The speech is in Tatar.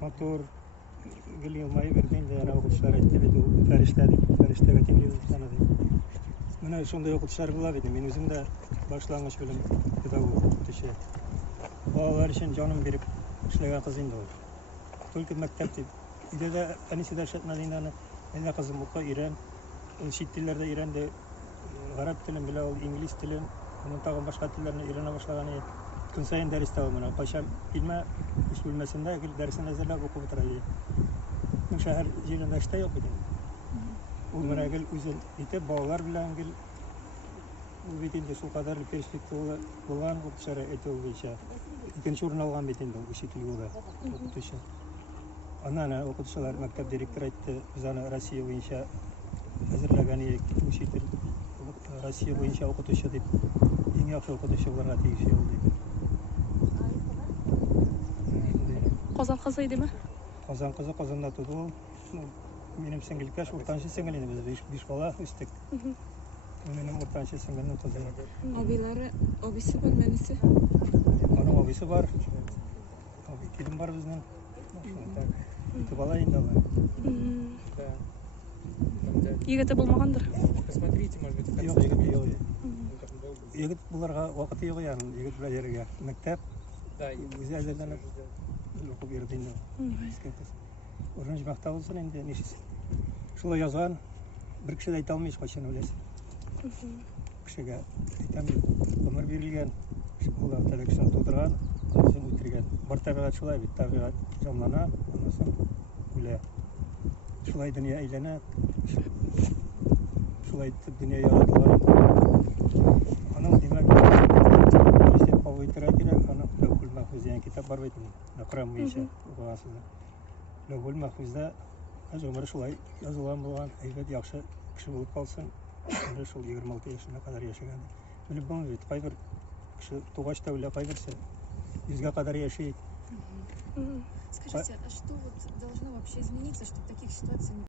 Motor geliyor mayı verdiğinde yani okutuşlar etti ve ferişteye tengeliyoruz bir tane de. Buna şunda okutuşlar bulabildim. Ben özüm de başlangıç bölüm pedagog okutuşu. Балалар için canım berip işleyen kız indi o. Только mektepte. Bir de anisi derşetme deyinden elde kızım oku İran. Şit dillerde İran'da Arap dilin bile ol, İngiliz dilin. Onun tağın başka dillerini İran'a başlayan gün sayın ders devamına. Paşam bilme iş bilmesinde dersini hazırlayıp oku bitireyim. Bu şehir yerinde işte yok dedim. Onlara gel özel ite bağlar bilen gel bu bitinde su kadar perspektif olan okutuşlara ete oluşa. İkinci ürün algan bitinde o şekilde oldu okutuşa. Ana okutuşlar mektep direktörü etti. Biz ana Rusya boyunca hazırlagan bu şekilde Rusya boyunca okutuşa deyip en yaxşı okutuşa olarga tegishli oldu. Qozon qiziydi mi? Qozon qizi Qozonda tudu. Benim singilkash o'rtancha singilini biz 5 bola o'sdik. Benim o'rtancha singilni tudu. Abilari, abisi var, menisi. Onun abisi var. Abi kedim var bizning. İki bola endi var. Yigiti bo'lmagandir. Посмотрите, может быть, в Yo'q, конце. yigit yo'q. Как долго. Yigit bularga vaqti yo'q yani. Yigit bilan yerga maktab Да, и o'zi azaldan o'qib berdi. Orange maqta olsun endi nechisi. Şulay yazgan bir kishi de ayta olmaysiz qachon o'ylaysiz. Kishiga aytaman umr berilgan, Alloh taolo kishini tug'dirgan, o'zini o'tirgan. Bir tabiat shulay, bir tabiat jonlana, ondan so'ng o'ladi. Shulay dunyo aylanadi. Shulay dunyo yaratilgan. Ana demak, işte pavitira kerak, ana Lavhul Mahfuzdan kitob bor edi. Naqram bo'yicha o'qig'ansizlar. Lavhul Mahfuzda umri shulay yozilgan bo'lgan, aybat yaxshi kishi bo'lib qolsin. Unda shul 26 yoshga qadar yashagan. Bilib bo'lmaydi, qay bir kishi tug'ashda o'la qay birsi 100ga qadar yashaydi. Скажите, а что вот должно вообще измениться, чтобы таких ситуаций не